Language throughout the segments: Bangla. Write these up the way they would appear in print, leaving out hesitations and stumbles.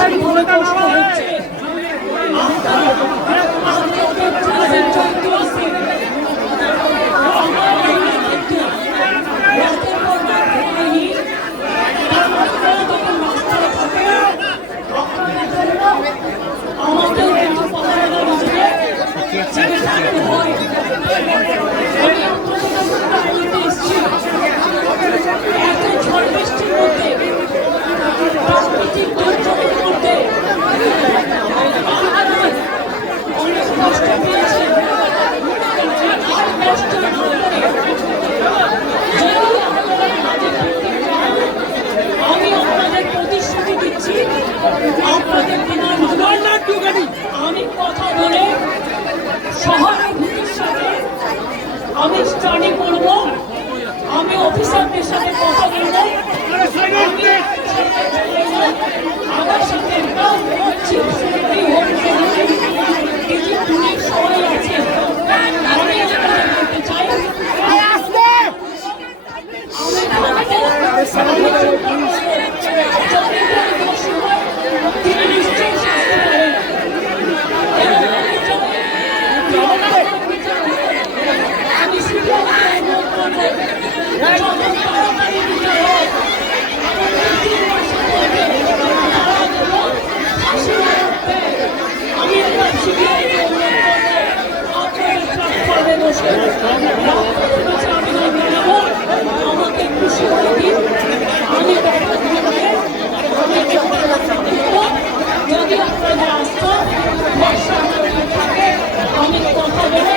মানসিকভাবে কষ্ট হচ্ছে। আমি কথা বলে শহরের ভবিষ্যতে আমি স্টাডি করব, আমি অফিসারদের সাথে কথা বলবো, আমার সাথে সবাই আছে। আমি বলতে চাই আমাকে খুশি করে দিন। আমি যদি আপনাদের আস্থা ভরসা থাকে আমি কথা বলে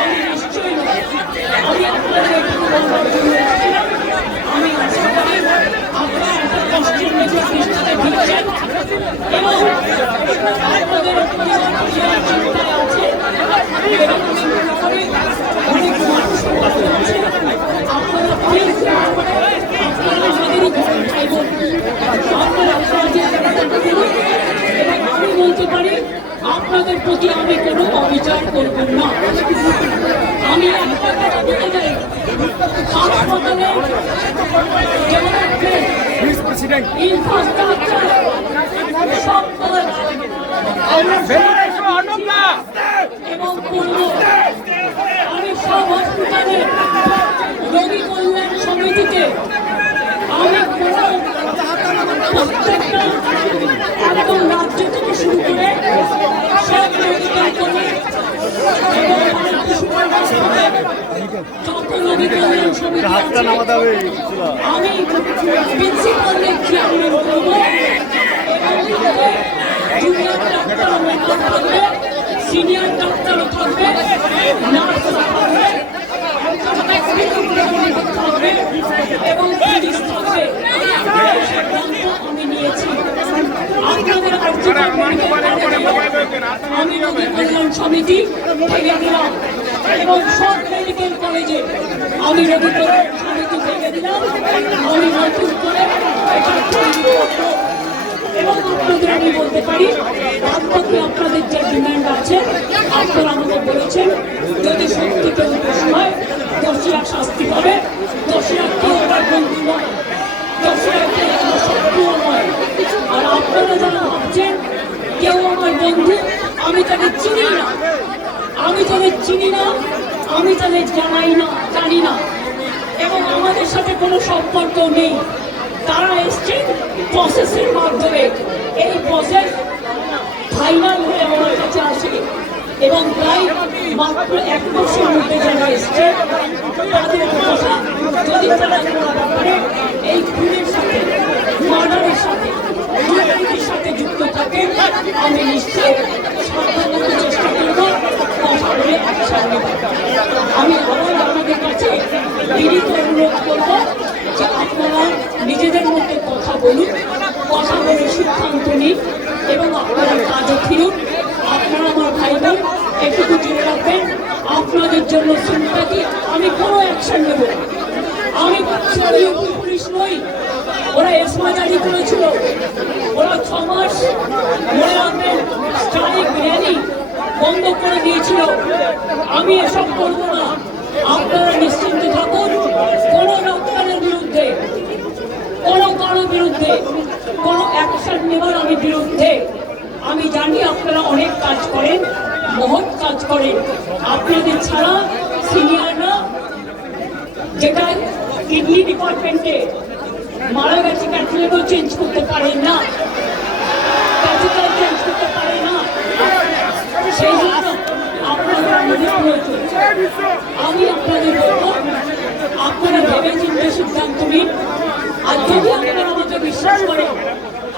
আমি নিশ্চয়ই আমি আপনাদের আমি আশা করি আপনারা এত কষ্টের মধ্যে দৃষ্টিতে দিচ্ছেন এবং আপনাদের চিন্তায় আছে অনেক মানুষ আছে। আপনারা প্লিজ আপনারা আমাদেরই ঘরের ভাই বোন, আপনারা এবং আমি বলতে পারি আপনাদের প্রতি আমি কোনো অবিচার করব না। আমি একটা কথা বলে যাই, হাসপাতালে ইনফ্রাস্ট্রাকচার সব এবং আমি সব হসপিটালে রোগী কল্যাণ সমিতিতে আমি প্রত্যেকটা একদম রাজ্য থেকে শুরু করে সব মেডিকেল কলেজ যত রোগী কল্যাণ সমিতি আমি প্রিন্সিপাল চেয়ারম্যান করব এবং জুনিয়র ডাক্তার থাকবে, সিনিয়র ডাক্তারও থাকবে, নার্সরা থাকবে, থাকবে এবং পুলিশ থাকবে। আমি নিয়েছি আপনাদের আমি রোগী কল্যাণ সমিতি ভেঙে দিলাম এবং সব মেডিকেল কলেজে আমি রোগী কল্যাণ সমিতি ভেঙে দিলাম। আমি নতুন করে এবং আপনাদের আমি বলতে পারি বাদবাকি আপনাদের যে ডিমান্ড আছে আপনারা আমাকে বলেছেন যদি সত্যি কেউ দোষ হয় দোষীরা শাস্তি পাবে। দোষীরা কেউ আমার বন্ধু নয়, দোষীরা কেউ আমার শত্রুও নয়। আর আপনারা যারা ভাবছেন কেউ আমার বন্ধু, আমি তাদের চিনি না, আমি তাদের চিনি না, আমি তাদের জানি না এবং আমাদের সাথে কোনো সম্পর্ক নেই। তারা এসছে প্রসেসের মাধ্যমে, এই প্রসেস ফাইনাল হয়ে আমার কাছে আসে এবং প্রায় মাত্র 1 মাসের মধ্যে যারা এসছে তাদের কথা যদি তারা ব্যাপারে এই খুনের সাথে মার্ডারের সাথে দুর্নীতির সাথে যুক্ত থাকে আমি নিশ্চয়ই সাধ্যমতো চেষ্টা করব কথা বলে অ্যাকশন নেব। আমি আবার আপনাদের কাছে বিনীত অনুরোধ করব যে আপনারা নিজেদের মধ্যে কথা বলুন, কথা বলে সিদ্ধান্ত নিন এবং আপনারা কাজে ফিরুন। আপনারা আমার ভাই বোন এটুকু জেনে রাখবেন আপনাদের জন্য সিম্পাথি আমি কোনো অ্যাকশন নেব। আমি পুলিশ নই, ওরা এসমা জারি করেছিল, ওরা 6 মাস মনে রাখবেন স্ট্রাইক র্যালি বন্ধ করে দিয়েছিল। আমি এসব করবো না, আপনারা নিশ্চিন্তে থাকুন। কোনো ডাক্তারের বিরুদ্ধে বিরুদ্ধে কোনো অ্যাকশন নেবার আমি বিরুদ্ধে। আমি জানি আপনারা অনেক কাজ করেন, মহৎ কাজ করেন। আপনাদের ছাড়া সিনিয়ররা, যেটা কিডনি ডিপার্টমেন্টে মারা গেছে, ক্যাথলেটও চেঞ্জ করতে পারেন না, ক্যাথিটার চেঞ্জ করতে পারে না, সেই জন্য আপনাদের আমাদের প্রয়োজন। আমি আপনাদের বলবো, আপনারা ভেবে চিন্তে সিদ্ধান্ত নিন। আর যদি আপনারা আমাকে বিশ্বাস করেন,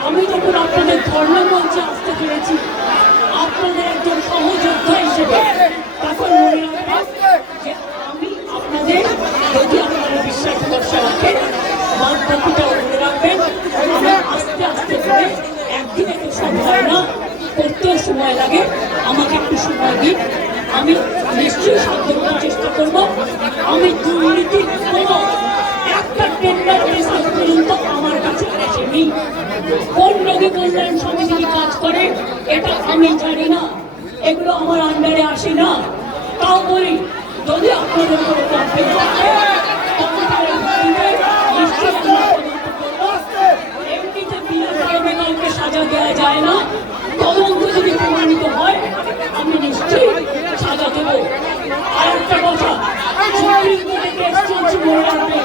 আমি যখন আপনাদের ধর্ণা মঞ্চে আসতে পেরেছি আপনাদের একজন সহযোদ্ধা হিসেবে, তখন মনে রাখবেন যে আমি আপনাদের, যদি আপনারা বিশ্বাস ভরসা রাখেন, বাদবাকিটাও মনে রাখবেন। আমি আস্তে আস্তে করে, একদিনে তো সব হয় না, করতেও সময় লাগে, আমাকে একটু সময় দিন। আমি নিশ্চয়ই সাধ্যমতো চেষ্টা করবো। আমি দুর্নীতির কোনো একটা টেন্ডার কেস আজ পর্যন্ত আমার কাছে আসেনি। কোন রোগী কল্যাণ সমিতি কাজ করে এটা আমি জানি না, এগুলো আমার আন্ডারে আসে না। তাও বলি, যদি আপনাদের কোনো কমপ্লেন থাকে কম্পিউটারের ভিত্তিতে নিশ্চয়ই আমরা তদন্ত করবো। এমনিতে বিনা কারণে কাউকে সাজা দেওয়া যায় না। তদন্ত যদি প্রমাণিত হয় আমি নিশ্চয়ই সাজা দেব। আর একটা কথা, সুপ্রিম কোর্টে কেস চলছে, মনে রাখবেন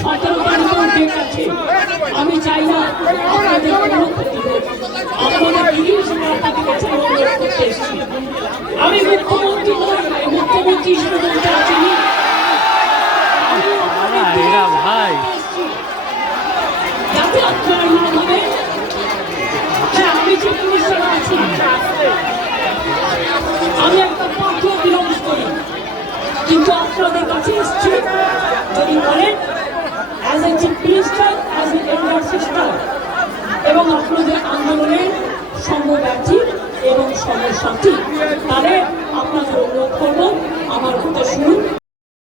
17 তারিখেও ডেট আছে। আমি চাই না আপনাদের কোনো ক্ষতি হোক। আপনাদের দিদি হিসেবে আপনাদের কাছে অনুরোধ করতে এসেছি। আমি মুখ্যমন্ত্রী নই, মুখ্যমন্ত্রী হিসেবে বলতে আছেনি, যাতে আপনারা না ভাবেন হ্যাঁ আমি চিফ মিনিস্টার আছি, আমি একটা পক্ষ বিলংস করি, কিন্তু আপনাদের কাছে এসেছি যদি বলেন as a chief minister, as a elder sister, এবং আপনাদের আন্দোলনের সমব্যথী এবং সমসাথী, তাহলে আপনাদের